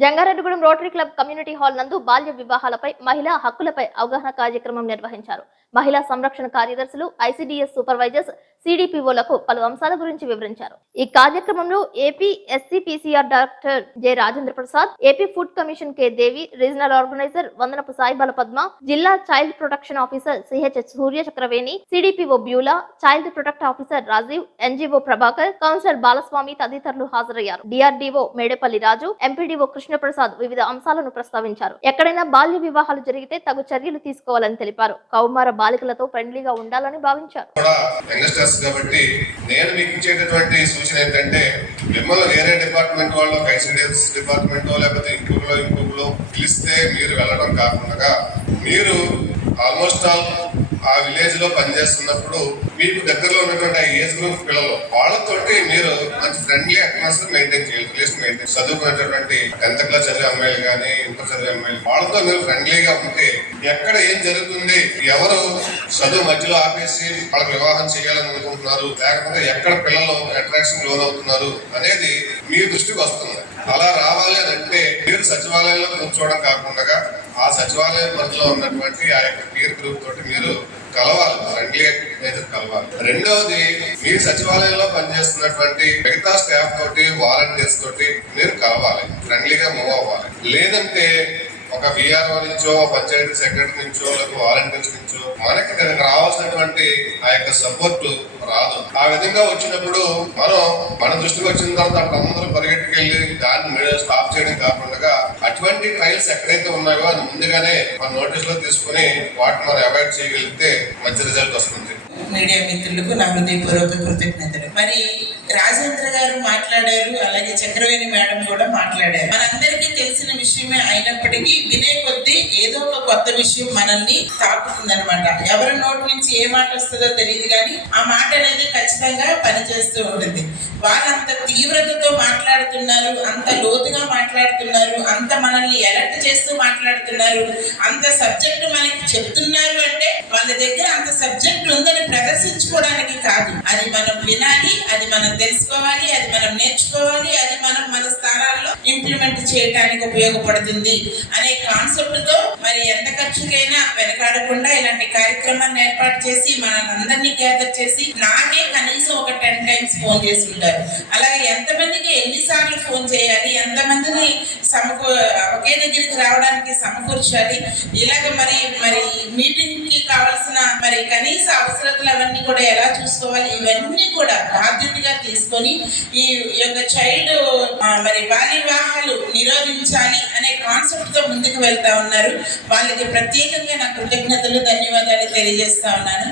Jangareddygudem rotary club community hall నందు బాల్య వివాహాలపై మహిళా హక్కులపై అవగాహన కార్యక్రమం నిర్వహించారు. మహిళా సంరక్షణ కార్యదర్శులు, ఐసీడీఎస్ సూపర్వైజర్స్, సిడిపిఓలకు పలు అంశాల గురించి వివరించారు. ఈ కార్యక్రమంలో AP SCPCR director J Rajendra Prasad, AP food commission K Devi, regional organiser Vandanapu Saibala Padma, జిల్లా child protection officer CHS Surya Chakraveni, CDPO Beulah, child protect officer Rajiv, NGO Prabhakar, counsellor Balaswamy తదితరులు హాజరయ్యారు. డిఆర్డీఓ మేడపల్లి రాజు, ఎంపీడీఓ కృష్ణప్రసాద్ వివిధ అంశాలను ప్రస్తావించారు. ఎక్కడైనా బాల్య వివాహాలు జరిగితే తగు చర్యలు తీసుకోవాలని తెలిపారు. కౌమార బాలికలతో ఫ్రెండ్లీగా ఉండాలని భావించారు. కాబట్టి నేను మీకు ఇచ్చేటటువంటి సూచన ఏంటంటే, మిమ్మల్ని వేరే డిపార్ట్మెంట్ వాళ్ళు, ఐసీడీఎస్ డిపార్ట్మెంట్ లేకపోతే ఇంకొకరు పిలిస్తే మీరు వెళ్ళడం కాకుండా, మీరు ఆల్మోస్ట్ ఆల్ ఆ విలేజ్ లో పనిచేస్తున్నప్పుడు మీకు దగ్గరలో ఉన్నటువంటి ఆ ఏజ్ గ్రూప్ పిల్లలు వాళ్ళతోటి మీరు మంచి ఫ్రెండ్లీ అట్మాస్ఫియర్ మెయింటైన్ చేయాలి. రిలేషన్ మెయింటైన్ చదువుకునేటటువంటి 10th క్లాస్ చదివే అమ్మాయిలు కానీ, ఇంటర్ చదివే అమ్మాయిలు, వాళ్ళతో మీరు ఫ్రెండ్లీగా ఉంటే ఎక్కడ ఏం జరుగుతుంది, ఎవరు చదువు మధ్యలో ఆపేసి వాళ్ళకి వివాహం చేయాలని అనుకుంటున్నారు, లేకపోతే ఎక్కడ పిల్లలు అట్రాక్షన్ లోనవుతున్నారు అనేది మీ దృష్టికి వస్తుంది. అలా రావాలి అని అంటే మీరు సచివాలయంలో కూర్చోవడం కాకుండా ఆ సచివాలయం మధ్యలో ఉన్నటువంటి ఆ యొక్క పీర్ గ్రూప్ తోటి మీరు కలవాలి, ఫ్రెండ్లీ అయితే కలవాలి. రెండవది, మీ సచివాలయంలో పనిచేస్తున్నటువంటి మిగతా స్టాఫ్ తోటి, వాలంటీర్స్ తోటి మీరు కలవాలి, ఫ్రెండ్లీగా మూవ్ అవ్వాలి. లేదంటే ఒక విఆర్ఓ నుంచో, పంచాయతీ సెక్రటరీ నుంచో, లేకపోతే వాలంటీర్స్ నుంచో మనకి దానికి రావాల్సినటువంటి ఆ యొక్క సపోర్ట్ రాదు. ఆ విధంగా వచ్చినప్పుడు మన దృష్టికి వచ్చిన తర్వాత అక్కడ అందరూ పరిగెట్టుకెళ్ళి దాన్ని స్టాప్ చేయడం కాకుండా అటువంటి ట్రయల్స్ ఎక్కడైతే ఉన్నాయో అది ముందుగానే మన నోటీస్ లో తీసుకుని వాటిని మనం అవాయిడ్ చేయగలిగితే మంచి రిజల్ట్ వస్తుంది. మీడియా మిత్రులకు నా హృదయపూర్వక కృతజ్ఞతలు. మరి రాజేంద్ర గారు మాట్లాడారు, అలాగే చక్రవేణి మేడం కూడా మాట్లాడారు. మనందరికీ తెలిసిన విషయమే అయినప్పటికీ వినే కొద్దీ ఏదో ఒక కొత్త విషయం మనల్ని తాకుతుందనమాట. ఎవరి నోటి నుంచి ఏ మాట వస్తుందో తెలియదు, కానీ ఆ మాట అనేది ఖచ్చితంగా పనిచేస్తూ ఉంటుంది. వాళ్ళంత తీవ్రతతో మాట్లాడుతున్నారు, అంత లోతుగా మాట్లాడుతున్నారు, అంత మనల్ని ఎలర్ట్ చేస్తూ మాట్లాడుతున్నారు, అంత సబ్జెక్టు మనకి చెప్తున్నారు అంటే వాళ్ళ దగ్గర అంత సబ్జెక్ట్ ఉందని ప్రదర్శించుకోవడానికి కాదు. అది మనం వినాలి, అది మనం తెలుసుకోవాలి, అది మనం నేర్చుకోవాలి, అది మనం మన స్థానాల్లో ఇంప్లిమెంట్ చేయడానికి ఉపయోగపడుతుంది అనే కాన్సెప్ట్ తో మరి ఎంత ఖర్చుకైనా వెనకాడకుండా ఇలాంటి కార్యక్రమాన్ని ఏర్పాటు చేసి మనందరినీ గ్యాదర్ చేసి, నాకే కనీసం ఒక 10 times ఫోన్ చేసి ఉంటారు. అలాగే ఎంతమందికి ఎన్నిసార్లు ఫోన్ చేయాలి, ఎంతమందిని ఒకే దగ్గరికి రావడానికి సమకూర్చాలి, ఇలాగ మరి మీటింగ్ కి కావాల్సిన మరి కనీస అవసరతలు అవన్నీ కూడా ఎలా చూసుకోవాలి, ఇవన్నీ కూడా బాధ్యతగా తీసుకొని ఈ యొక్క చైల్డ్ మరి బాల్య వివాహాలు నిరోధించాలి అనే కాన్సెప్ట్ తో ముందుకు వెళ్తా ఉన్నారు. వాళ్ళకి ప్రత్యేకంగా నా కృతజ్ఞతలు, ధన్యవాదాలు తెలియజేస్తా ఉన్నాను.